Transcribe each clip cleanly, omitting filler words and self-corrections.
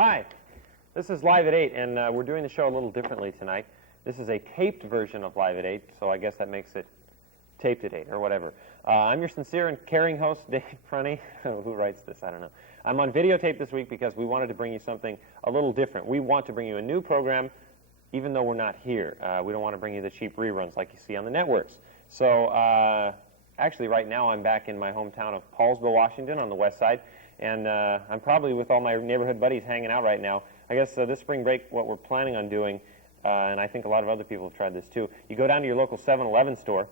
Hi, this is Live at 8, and we're doing the show a little differently tonight. This is a taped version of Live at 8, so I guess that makes it taped at 8, or whatever. I'm your sincere and caring host, Dave Prunny. Who writes this? I don't know. I'm on videotape this week because we wanted to bring you something a little different. We want to bring you a new program, even though we're not here. We don't want to bring you the cheap reruns like you see on the networks. So, actually, right now I'm back in my hometown of Paulsville, Washington, on the west side. And I'm probably with all my neighborhood buddies hanging out right now. I guess this spring break, what we're planning on doing, and I think a lot of other people have tried this too, you go down to your local 7-Eleven store,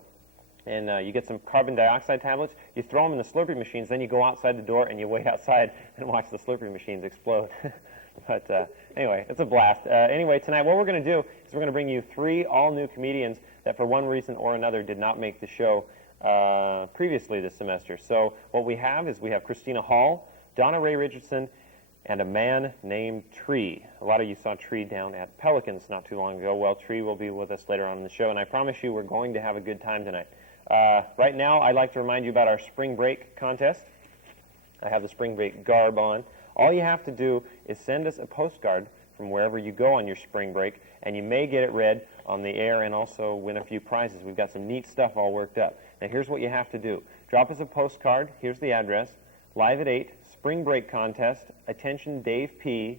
and you get some carbon dioxide tablets, you throw them in the Slurpee machines, then you go outside the door and you wait outside and watch the Slurpee machines explode. But anyway, it's a blast. Anyway, tonight what we're going to do is we're going to bring you 3 all-new comedians that for one reason or another did not make the show previously this semester. So what we have is we have Christina Hall, Donna Ray Richardson, and a man named Tree. A lot of you saw Tree down at Pelicans not too long ago. Well, Tree will be with us later on in the show, and I promise you we're going to have a good time tonight. Right now, I'd like to remind you about our spring break contest. I have the spring break garb on. All you have to do is send us a postcard from wherever you go on your spring break, and you may get it read on the air and also win a few prizes. We've got some neat stuff all worked up. Now, here's what you have to do. Drop us a postcard. Here's the address. Live at 8, Spring Break Contest, attention Dave P.,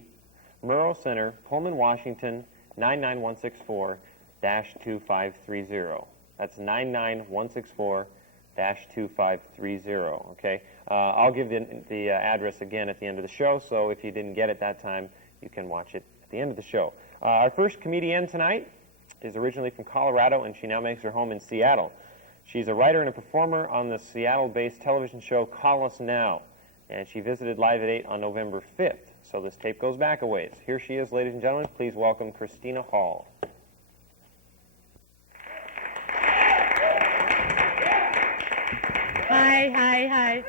Murrow Center, Pullman, Washington, 99164-2530. That's 99164-2530, okay? I'll give the address again at the end of the show, so if you didn't get it that time, you can watch it at the end of the show. Our first comedian tonight is originally from Colorado, and she now makes her home in Seattle. She's a writer and a performer on the Seattle-based television show Call Us Now, and she visited Live at 8 on November 5th, so this tape goes back a ways. Here she is, ladies and gentlemen. Please welcome Christina Hall. Hi.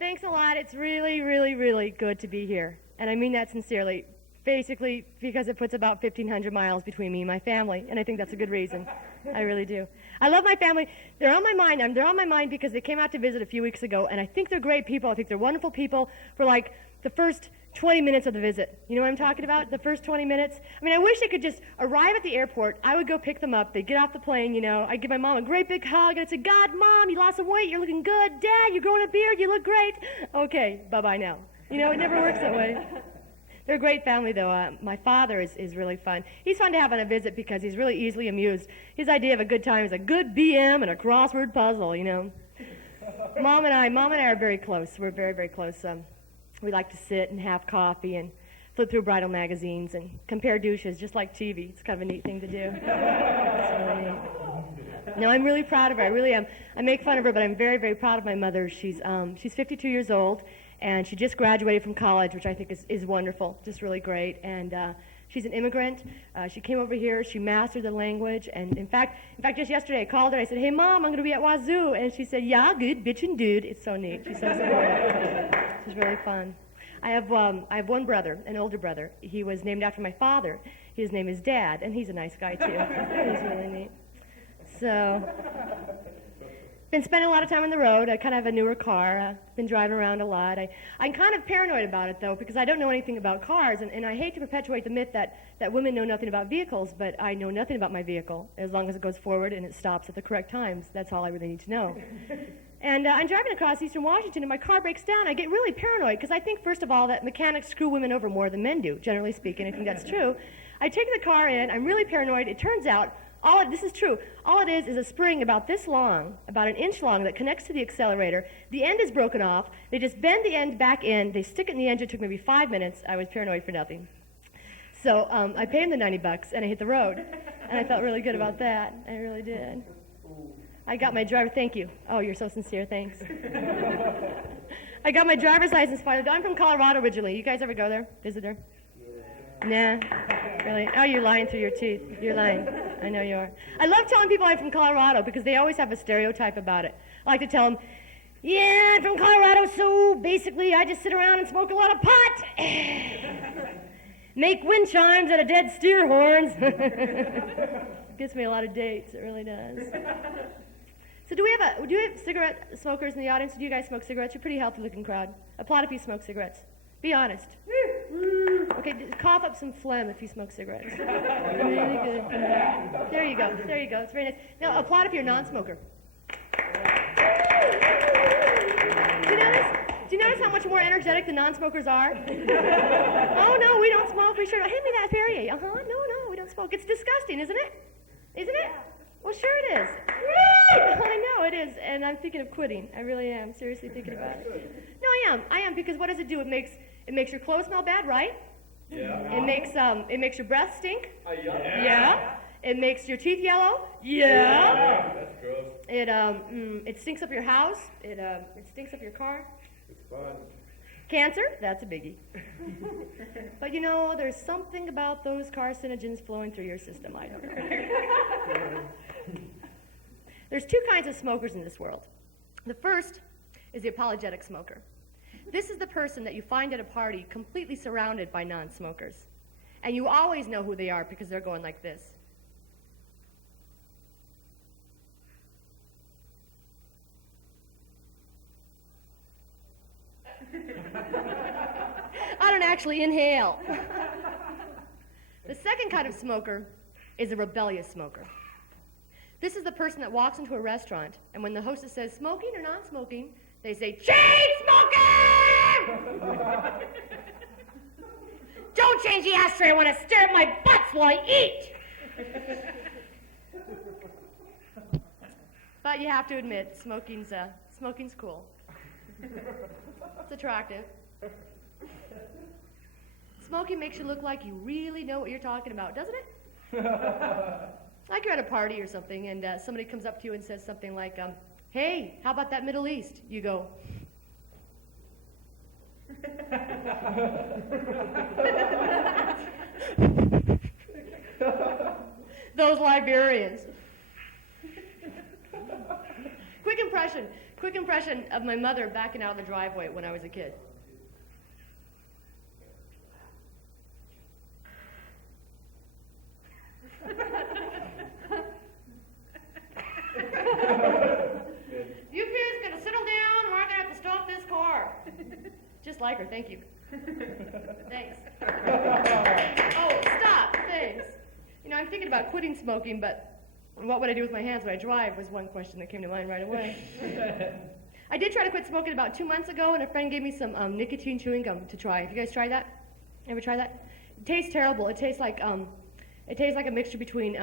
Thanks a lot. It's really, really, really good to be here, and I mean that sincerely. Basically, because it puts about 1,500 miles between me and my family, and I think that's a good reason. I really do. I love my family. They're on my mind. They're on my mind because they came out to visit a few weeks ago, and I think they're great people. I think they're wonderful people for, like, the first 20 minutes of the visit. You know what I'm talking about? The first 20 minutes? I mean, I wish they could just arrive at the airport. I would go pick them up. They'd get off the plane, you know. I'd give my mom a great big hug, and I'd say, God, Mom, you lost some weight. You're looking good. Dad, you're growing a beard. You look great. Okay, bye-bye now. You know, it never works that way. They're a great family, though. My father is really fun. He's fun to have on a visit because he's really easily amused. His idea of a good time is a good BM and a crossword puzzle, you know. Mom and I are very close. We're very, very close. We like to sit and have coffee and flip through bridal magazines and compare douches, just like TV. It's kind of a neat thing to do. It's really neat. No, I'm really proud of her. I really am. I make fun of her, but I'm very, very proud of my mother. She's 52 years old. And she just graduated from college, which I think is wonderful, just really great. And she's an immigrant. She came over here. She mastered the language. And in fact, just yesterday I called her. I said, "Hey, Mom, I'm going to be at Wazoo." And she said, "Yeah, good, bitchin' dude." It's so neat. She's so supportive. She's really fun. I have one brother, an older brother. He was named after my father. His name is Dad, and he's a nice guy too. He's really neat. So. Been spending a lot of time on the road. I kind of have a newer car. Been driving around a lot. I'm kind of paranoid about it, though, because I don't know anything about cars, and I hate to perpetuate the myth that women know nothing about vehicles, but I know nothing about my vehicle. As long as it goes forward and it stops at the correct times, that's all I really need to know. And I'm driving across eastern Washington, and my car breaks down. I get really paranoid, because I think, first of all, that mechanics screw women over more than men do, generally speaking. I think that's true. I take the car in. I'm really paranoid. It turns out this is true. All it is a spring about this long, about an inch long, that connects to the accelerator. The end is broken off. They just bend the end back in. They stick it in the engine. It took maybe 5 minutes. I was paranoid for nothing. So I paid him the $90, and I hit the road. And I felt really good about that. I really did. I got my driver. Thank you. Oh, you're so sincere. Thanks. I got my driver's license finally. I'm from Colorado originally. You guys ever go there? Visitor? Nah. Really? Oh, you're lying through your teeth. You're lying. I know you are. I love telling people I'm from Colorado because they always have a stereotype about it. I like to tell them, yeah, I'm from Colorado, so basically I just sit around and smoke a lot of pot. Make wind chimes out of dead steer horns. Gets me a lot of dates. It really does. So do we have cigarette smokers in the audience? Do you guys smoke cigarettes? You're a pretty healthy looking crowd. Applaud if you smoke cigarettes. Be honest. Okay, cough up some phlegm if you smoke cigarettes. Really good. There you go. There you go. It's very nice. Now, applaud if you're a non-smoker. Do you notice how much more energetic the non-smokers are? Oh, no, we don't smoke. We sure don't. Hand me that Perrier. No, we don't smoke. It's disgusting, isn't it? Isn't it? Well, sure it is. I know it is, and I'm thinking of quitting. I really am. Seriously thinking about it. No, I am, because what does it do? It makes your clothes smell bad, right? Yeah. It makes your breath stink. Yeah. Yeah. It makes your teeth yellow. Yeah. That's gross. It stinks up your house. It stinks up your car. It's fun. Cancer, that's a biggie. But you know, there's something about those carcinogens flowing through your system, I don't know. There's two kinds of smokers in this world. The first is the apologetic smoker. This is the person that you find at a party completely surrounded by non-smokers. And you always know who they are because they're going like this. I don't actually inhale. The second kind of smoker is a rebellious smoker. This is the person that walks into a restaurant, and when the hostess says, smoking or non-smoking, they say, chain smoking! Don't change the ashtray, I want to stare at my butts while I eat! But you have to admit, smoking's cool. It's attractive. Smoking makes you look like you really know what you're talking about, doesn't it? Like you're at a party or something, and somebody comes up to you and says something like, hey, how about that Middle East? You go, those Liberians. Quick impression of my mother backing out of the driveway when I was a kid. You kids gonna settle down, or I'm gonna have to stop this car. Just like her, thank you. Thanks. Oh, stop, thanks. You know, I'm thinking about quitting smoking, but what would I do with my hands when I drive was one question that came to mind right away. I did try to quit smoking about 2 months ago, and a friend gave me some nicotine chewing gum to try. Have you guys tried that? Ever tried that? It tastes terrible. It tastes like a mixture between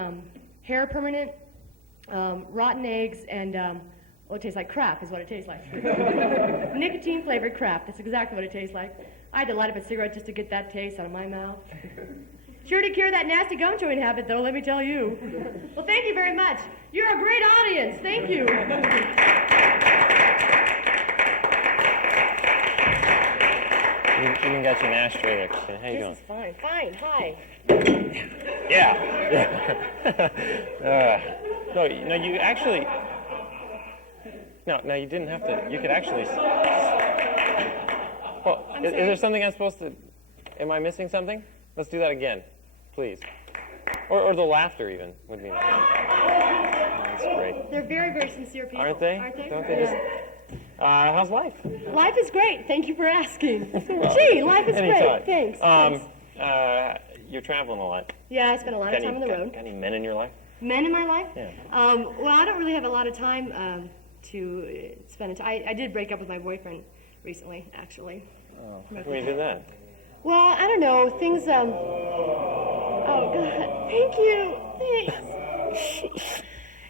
hair permanent, rotten eggs, and it tastes like crap is what it tastes like. Nicotine flavored crap. That's exactly what it tastes like. I had to light up a cigarette just to get that taste out of my mouth. Sure to cure that nasty gum chewing habit, though, let me tell you. Well, thank you very much. You're a great audience. Thank you. You even got your ashtray there, Christina. How you doing? This is fine. Hi. Yeah. No, you actually. No, you didn't have to. You could actually. Well, is there something I'm supposed to? Am I missing something? Let's do that again, please. Or the laughter even would be nice. That's great. They're very, very sincere people. Aren't they? Don't they just? How's life? Life is great. Thank you for asking. Gee, life is Anytime. great. Thanks. You're traveling a lot. Yeah, I spend a lot of time on the road. Got any men in your life? Men in my life? Yeah. Well, I don't really have a lot of time to spend. I did break up with my boyfriend recently, actually. Oh, how come you did that? Well, I don't know. Things. Oh God! Thank you. Thanks.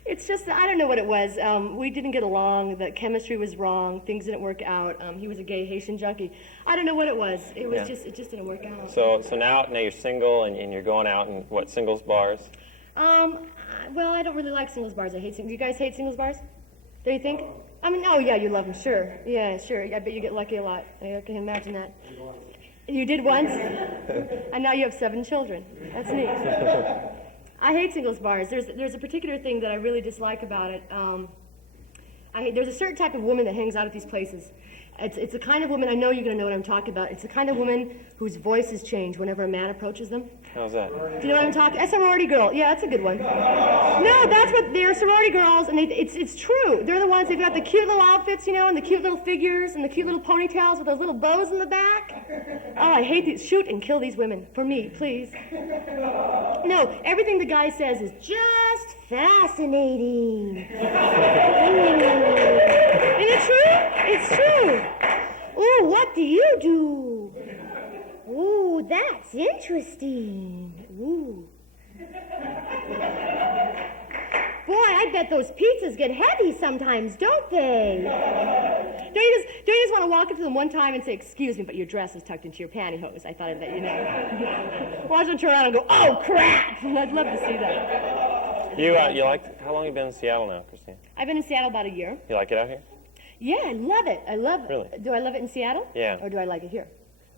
It's just I don't know what it was. We didn't get along. The chemistry was wrong. Things didn't work out. He was a gay Haitian junkie. I don't know what it was. It was just. It just didn't work out. So now you're single and you're going out in what, singles bars? Well, I don't really like singles bars. I hate singles. You guys hate singles bars? Do you think? I mean, oh yeah, you love them, sure. Yeah, sure. I bet you get lucky a lot. I can imagine that. You did once, and now you have 7 children. That's neat. I hate singles bars. There's a particular thing that I really dislike about it. There's a certain type of woman that hangs out at these places. It's the kind of woman, I know you're going to know what I'm talking about. It's the kind of woman whose voices change whenever a man approaches them. How's that? Do you know what I'm talking? A sorority girl. Yeah, that's a good one. No, that's what they're sorority girls, and it's true. They're the ones. They've got the cute little outfits, and the cute little figures, and the cute little ponytails with those little bows in the back. Oh, I hate these. Shoot and kill these women for me, please. No, everything the guy says is just fascinating. Isn't it true? It's true. Ooh, what do you do? Ooh, that's interesting. Ooh. Boy, I bet those pizzas get heavy sometimes, don't they? Don't you just want to walk up to them one time and say, "Excuse me, but your dress is tucked into your pantyhose"? I thought I'd let you know. Watch them turn around and go, "Oh, crap!" I'd love to see that. You like, how long have you been in Seattle now, Christine? I've been in Seattle about a year. You like it out here? Yeah, I love it. Really? Do I love it in Seattle? Yeah. Or do I like it here?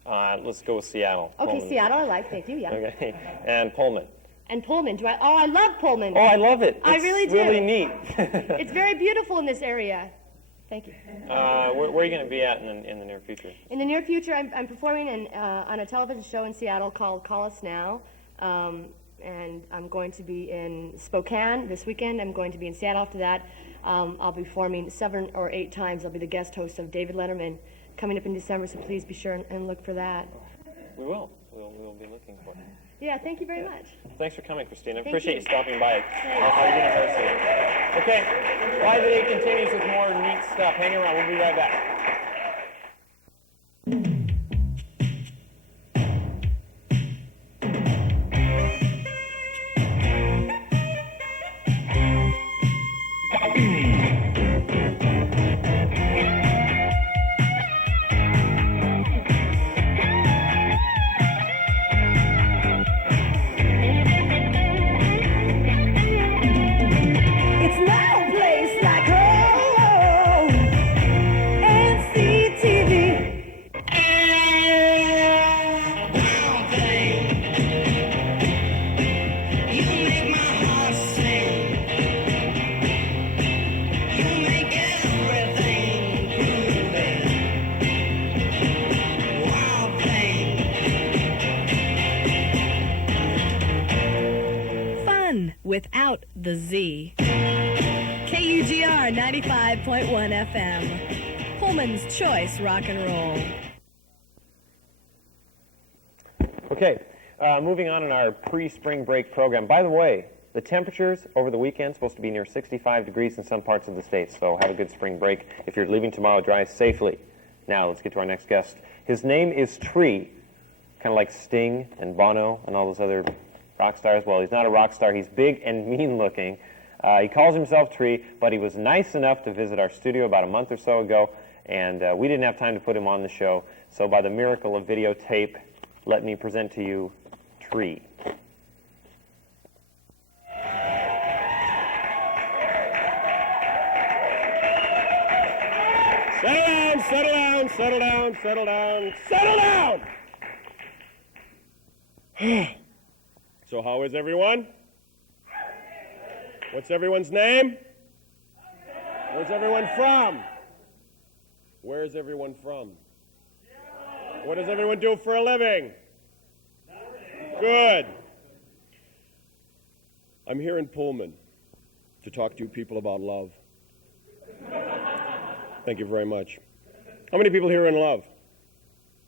Let's go with Seattle. Okay, Pullman. Seattle I like, thank you, yeah. Okay, and Pullman. And Pullman, I love Pullman. Oh, I love it. I really do. It's really neat. It's very beautiful in this area. Thank you. Where are you going to be at in the near future? In the near future, I'm performing on a television show in Seattle called Call Us Now. And I'm going to be in Spokane this weekend. I'm going to be in Seattle after that. I'll be performing 7 or 8 times. I'll be the guest host of David Letterman coming up in December, so please be sure and look for that. We will. We'll be looking for it. Yeah, thank you very much. Thanks for coming, Christina. Thank Appreciate you. you stopping by our university. Okay, Live at 8 continues with more neat stuff. Hang around. We'll be right back. Without the Z. KUGR 95.1 FM. Pullman's Choice Rock and Roll. Okay, moving on in our pre-spring break program. By the way, the temperatures over the weekend supposed to be near 65 degrees in some parts of the state, so have a good spring break. If you're leaving tomorrow, drive safely. Now, let's get to our next guest. His name is Tree, kind of like Sting and Bono and all those other rock stars. Well, he's not a rock star. He's big and mean-looking. He calls himself Tree, but he was nice enough to visit our studio about a month or so ago, and we didn't have time to put him on the show. So by the miracle of videotape, let me present to you Tree. Settle down, settle down, settle down, settle down! So how is everyone? What's everyone's name? Where's everyone from? Where's everyone from? What does everyone do for a living? Good. I'm here in Pullman to talk to you people about love. Thank you very much. How many people here are in love?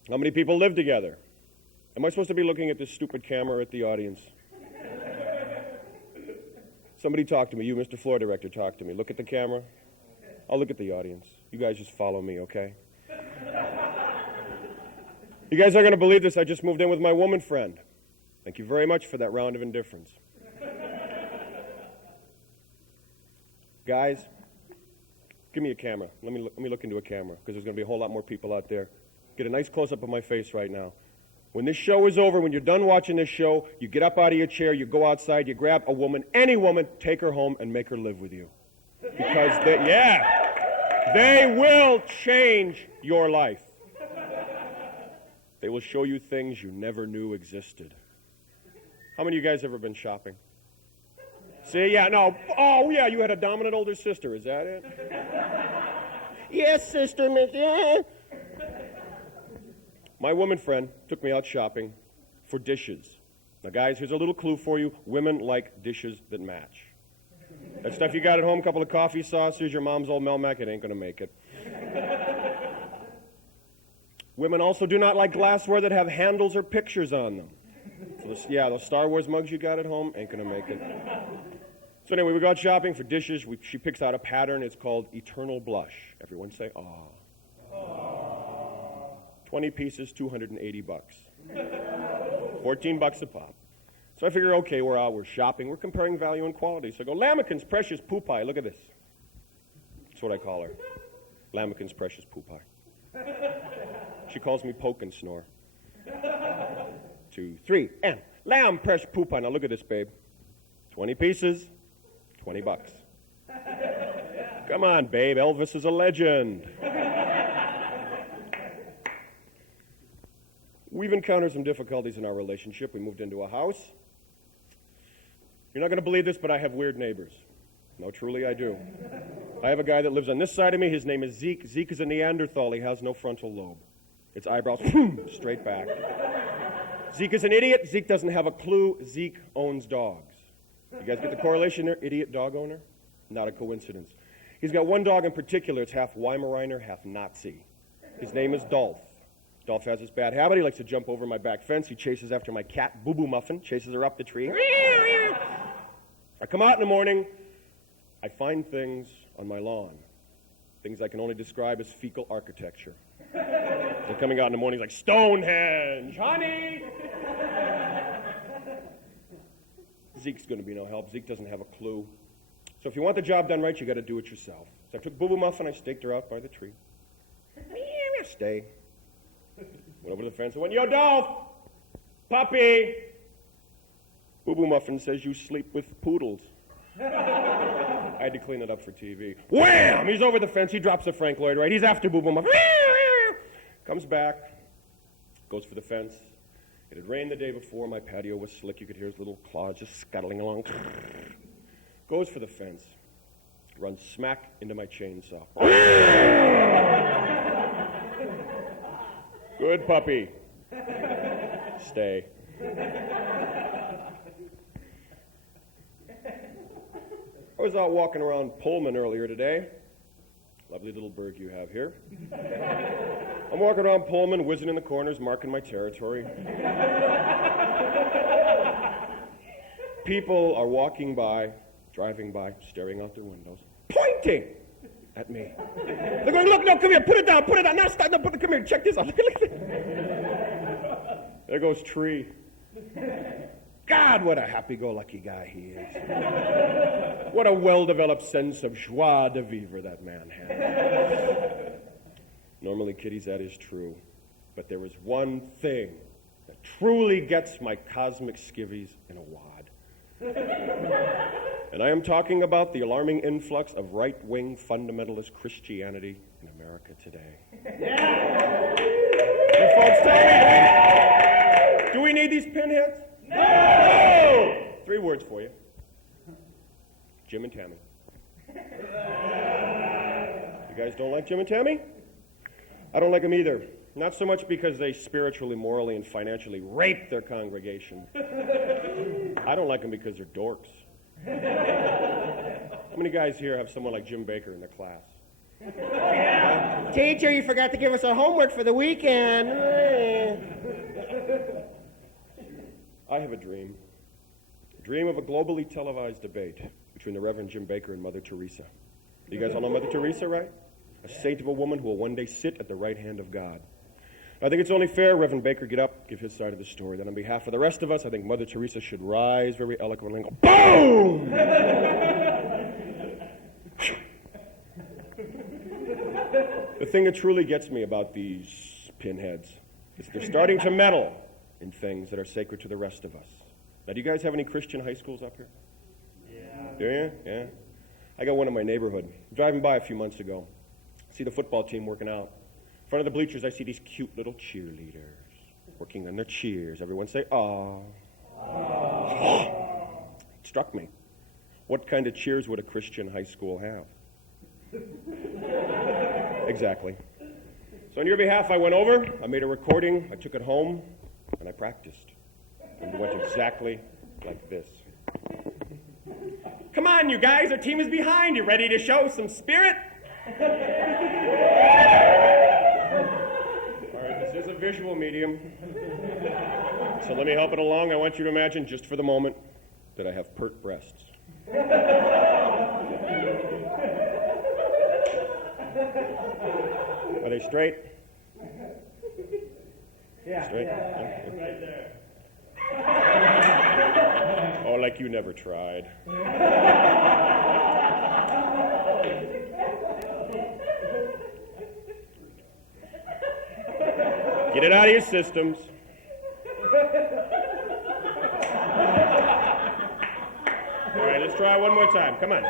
How many people live together? Am I supposed to be looking at this stupid camera at the audience? Somebody talk to me. You, Mr. Floor Director, talk to me. Look at the camera. I'll look at the audience. You guys just follow me, okay? You guys aren't going to believe this. I just moved in with my woman friend. Thank you very much for that round of indifference. Guys, give me a camera. Let me look into a camera, because there's going to be a whole lot more people out there. Get a nice close-up of my face right now. When this show is over, when you're done watching this show, you get up out of your chair, you go outside, you grab a woman, any woman, take her home and make her live with you. Because they will change your life. They will show you things you never knew existed. How many of you guys ever been shopping? See, yeah, no, oh yeah, you had a dominant older sister, is that it? Yes, sister, miss, yeah. My woman friend took me out shopping for dishes. Now, guys, here's a little clue for you. Women like dishes that match. That stuff you got at home, a couple of coffee saucers, your mom's old Melmac, it ain't going to make it. Women also do not like glassware that have handles or pictures on them. So those Star Wars mugs you got at home ain't going to make it. So anyway, we go out shopping for dishes. She picks out a pattern. It's called Eternal Blush. Everyone say, aw. Aww. 20 pieces, $280. $14 a pop. So I figure, okay, we're out, we're shopping, we're comparing value and quality. So I go, Lamekins Precious Poo Pie, look at this. That's what I call her. Lamekins Precious Poo Pie. She calls me Poke and Snore. 2, 3, and Lamb Precious Poo Pie. Now look at this, babe. 20 pieces, $20. Come on, babe, Elvis is a legend. We've encountered some difficulties in our relationship. We moved into a house. You're not going to believe this, but I have weird neighbors. No, truly I do. I have a guy that lives on this side of me. His name is Zeke. Zeke is a Neanderthal. He has no frontal lobe. Its eyebrows, straight back. Zeke is an idiot. Zeke doesn't have a clue. Zeke owns dogs. You guys get the correlation there? Idiot dog owner? Not a coincidence. He's got one dog in particular. It's half Weimaraner, half Nazi. His name is Dolph. Dolph has this bad habit. He likes to jump over my back fence. He chases after my cat, Boo Boo Muffin, chases her up the tree. I come out in the morning. I find things on my lawn, things I can only describe as fecal architecture. So coming out in the morning, he's like, Stonehenge, honey! Zeke's going to be no help. Zeke doesn't have a clue. So if you want the job done right, you got to do it yourself. So I took Boo Boo Muffin, I staked her out by the tree. Stay. Went over to the fence and went, Yo, Dolph! Puppy! Boo Boo Muffin says you sleep with poodles. I had to clean it up for TV. Wham! He's over the fence. He drops a Frank Lloyd right. He's after Boo Boo Muffin. Comes back, goes for the fence. It had rained the day before. My patio was slick. You could hear his little claws just scuttling along. Goes for the fence. Runs smack into my chainsaw. Good puppy. Stay. I was out walking around Pullman earlier today. Lovely little burg you have here. I'm walking around Pullman, whizzing in the corners, marking my territory. People are walking by, driving by, staring out their windows, pointing at me. They're going, look, no, come here, put it down. Now stop, no, come here, check this out. Look at this. There goes Tree. God, what a happy-go-lucky guy he is. What a well-developed sense of joie de vivre that man has. Normally, Kitty's, that is true. But there is one thing that truly gets my cosmic skivvies in a wad. And I am talking about the alarming influx of right-wing fundamentalist Christianity in America today. Yeah. You folks tell me, do we need these pinheads? No! 3 words for you. Jim and Tammy. You guys don't like Jim and Tammy? I don't like them either. Not so much because they spiritually, morally, and financially rape their congregation. I don't like them because they're dorks. How many guys here have someone like Jim Baker in their class? Teacher, you forgot to give us our homework for the weekend. I have a dream of a globally televised debate between the Reverend Jim Baker and Mother Teresa. You guys all know Mother Teresa, right? A saint of a woman who will one day sit at the right hand of God. I think it's only fair Reverend Baker get up, give his side of the story. Then on behalf of the rest of us, I think Mother Teresa should rise very eloquently and go, boom! The thing that truly gets me about these pinheads is they're starting to meddle in things that are sacred to the rest of us. Now, do you guys have any Christian high schools up here? Yeah. Do you? Yeah. I got one in my neighborhood. Driving by a few months ago. See the football team working out. In front of the bleachers, I see these cute little cheerleaders working on their cheers. Everyone say, "Aw." It struck me. What kind of cheers would a Christian high school have? Exactly. So on your behalf, I went over, I made a recording, I took it home, and I practiced. And it went exactly like this. Come on, you guys, our team is behind. You ready to show some spirit? All right, this is a visual medium. So let me help it along. I want you to imagine, just for the moment, that I have pert breasts. Are they straight? Yeah. Straight? Yeah. Right there. Oh, like you never tried. Get it out of your systems. All right, let's try one more time. Come on.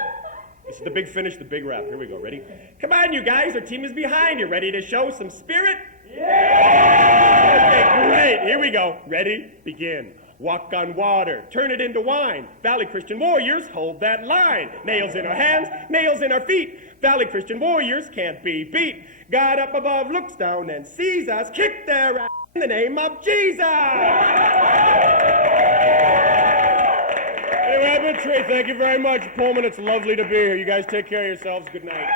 This is the big finish, the big wrap. Here we go. Ready? Come on, you guys. Our team is behind. You ready to show some spirit? Yeah! Okay, great. Here we go. Ready? Begin. Walk on water, turn it into wine. Valley Christian warriors, hold that line. Nails in our hands, nails in our feet. Valley Christian warriors can't be beat. God up above looks down and sees us. Kick their ass in the name of Jesus. Anyway, I've been Trey. Thank you very much, Pullman. It's lovely to be here. You guys take care of yourselves. Good night.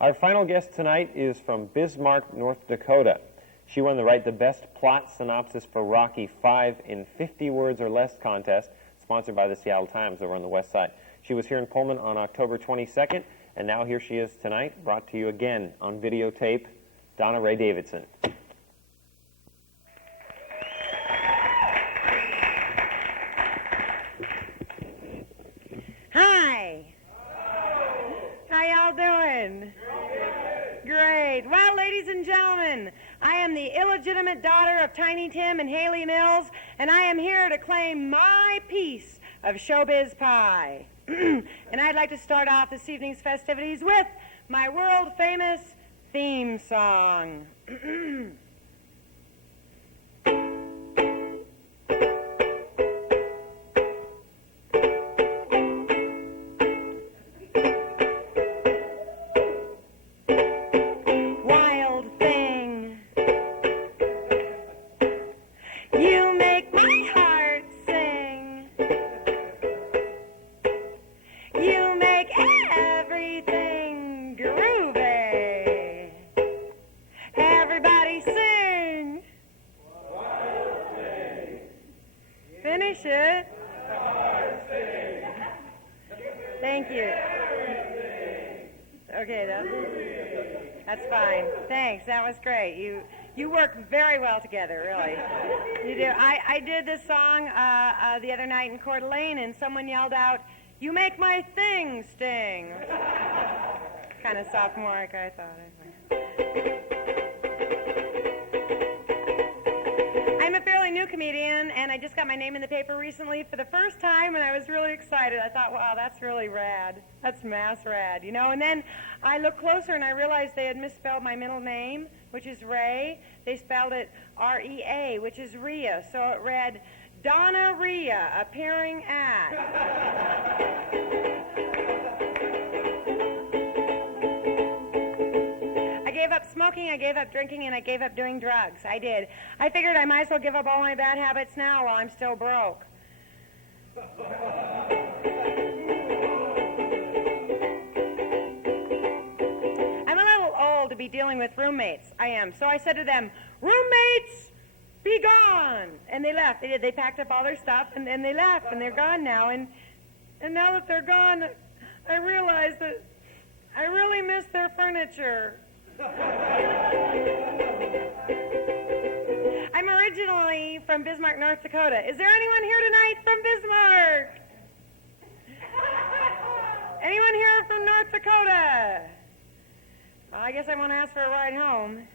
Our final guest tonight is from Bismarck, North Dakota. She won the Write the Best Plot Synopsis for Rocky V in 50 words or less contest, sponsored by the Seattle Times over on the west side. She was here in Pullman on October 22nd, and now here she is tonight, brought to you again on videotape, Donna Ray Davidson. Hi. How y'all doing? Great. Well, ladies and gentlemen, I am the illegitimate daughter of Tiny Tim and Haley Mills, and I am here to claim my piece of showbiz pie. And I'd like to start off this evening's festivities with my world-famous theme song. Thank you. Okay, that's fine. Thanks. That was great. You work very well together, really. You do. I did this song the other night in Coeur d'Alene, and someone yelled out, "You make my thing sting." Kind of sophomoric, I thought. I'm a fairly new comedian, and I just got my name in the paper recently for the first time, and I was really excited. I thought, wow, that's really rad. That's mass rad, you know? And then I looked closer, and I realized they had misspelled my middle name, which is Ray. They spelled it R-E-A, which is Rhea. So it read, Donna Rhea, appearing at. I gave up smoking, I gave up drinking, and I gave up doing drugs. I did. I figured I might as well give up all my bad habits now while I'm still broke. I'm a little old to be be dealing with roommates. I am. So I said to them, roommates, be gone. And they left. They did. They packed up all their stuff, and they left, and they're gone now. And now that they're gone, I realize that I really miss their furniture. I'm originally from Bismarck, North Dakota. Is there anyone here tonight from Bismarck? Anyone here from North Dakota? Well, I guess I want to ask for a ride home.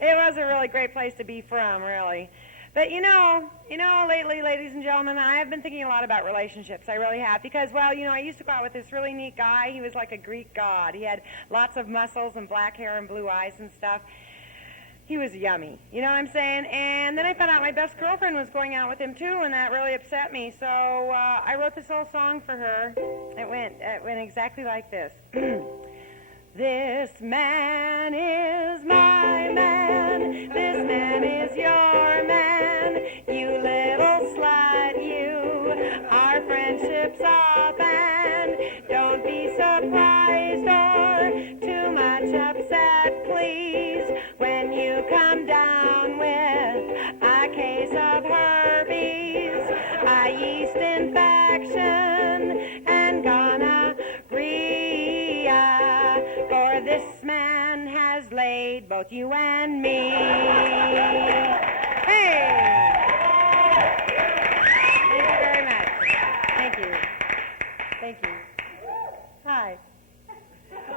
It was a really great place to be from, really. But you know, lately, ladies and gentlemen, I have been thinking a lot about relationships. I really have. Because, well, I used to go out with this really neat guy. He was like a Greek god. He had lots of muscles and black hair and blue eyes and stuff. He was yummy. You know what I'm saying? And then I found out my best girlfriend was going out with him, too, and that really upset me. So I wrote this little song for her. It went exactly like this. This man is my man. This man is your man. You little slut, you. Our friendship's off, and don't be surprised or too much upset, please, when you come down with a case of herpes, a yeast infection, and gonorrhea. For this man has laid both you and me. Hey! Thank you very much. Thank you. Thank you. Hi.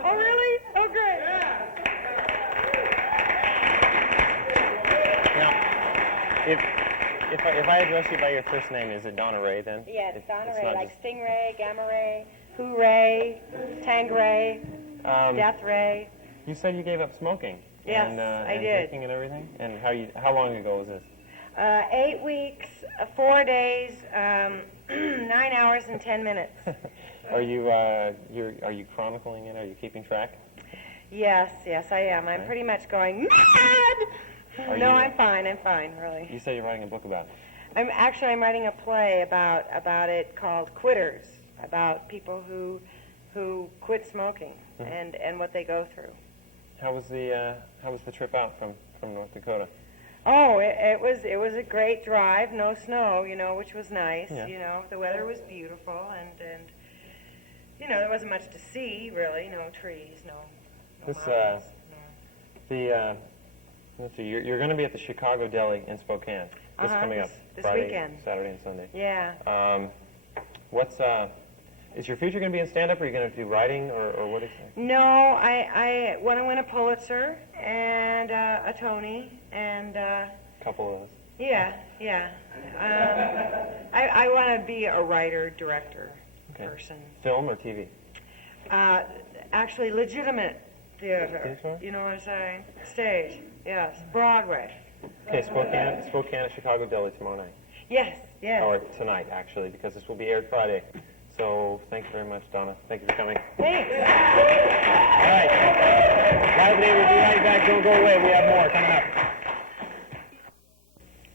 Oh, really? Oh, great. Now, if I address you by your first name, is it Donna Ray then? Yes, Donna It's Ray, not like just- Stingray, Gamma Ray, Hooray, Tangray, Death Ray. You said you gave up smoking. Yes, and, I and did. drinking and everything. And how long ago was this? 8 weeks, 4 days, 9 hours and 10 minutes. Are you are you chronicling it? Are you keeping track? Yes, I am. I'm pretty much going mad. Are No, you- I'm fine, really. You said you're writing a book about it. I'm writing a play about it called Quitters, about people who quit smoking and what they go through. How was the trip out from North Dakota? Oh, it was a great drive. No snow, which was nice. Yeah. The weather was beautiful, and there wasn't much to see really. No trees, no This, mountains, no. Let's see. You're going to be at the Chicago Deli in Spokane. This coming up this Friday, weekend. Saturday, and Sunday. Yeah. Is your future going to be in stand-up, or are you going to do writing, or what is it? No, I want to win a Pulitzer and a Tony and. Couple of those. Yeah. I want to be a writer, director person. Film or TV? Actually, legitimate theater. Theater? You know what I'm saying? Stage. Yes. Broadway. Okay, Spokane at Chicago Deli tomorrow night. Yes. Or tonight, actually, because this will be aired Friday. So thank you very much, Donna. Thank you for coming. Thanks. All right. Live Day, we'll be right back. Don't go away. We have more coming up.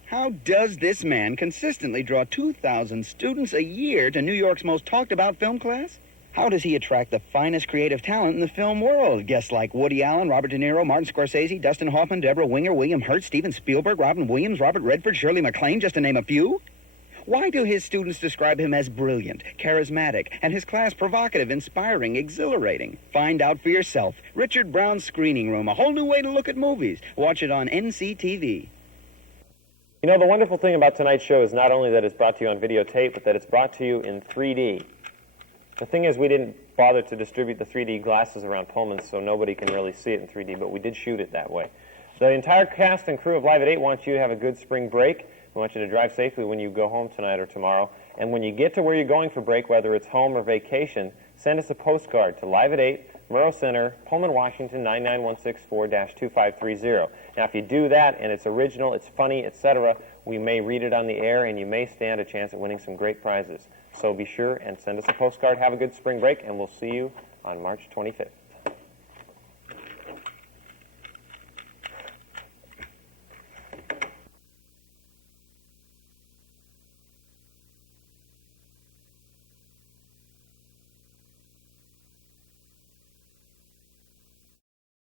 How does this man consistently draw 2,000 students a year to New York's most talked about film class? How does he attract the finest creative talent in the film world? Guests like Woody Allen, Robert De Niro, Martin Scorsese, Dustin Hoffman, Deborah Winger, William Hurt, Steven Spielberg, Robin Williams, Robert Redford, Shirley MacLaine, just to name a few? Why do his students describe him as brilliant, charismatic, and his class provocative, inspiring, exhilarating? Find out for yourself. Richard Brown's Screening Room, a whole new way to look at movies. Watch it on NCTV. You know, the wonderful thing about tonight's show is not only that it's brought to you on videotape, but that it's brought to you in 3D. The thing is, we didn't bother to distribute the 3D glasses around Pullman, so nobody can really see it in 3D, but we did shoot it that way. The entire cast and crew of Live at 8 wants you to have a good spring break. We want you to drive safely when you go home tonight or tomorrow. And when you get to where you're going for break, whether it's home or vacation, send us a postcard to Live at 8, Murrow Center, Pullman, Washington, 99164-2530. Now, if you do that and it's original, it's funny, etc., we may read it on the air and you may stand a chance at winning some great prizes. So be sure and send us a postcard. Have a good spring break, and we'll see you on March 25th.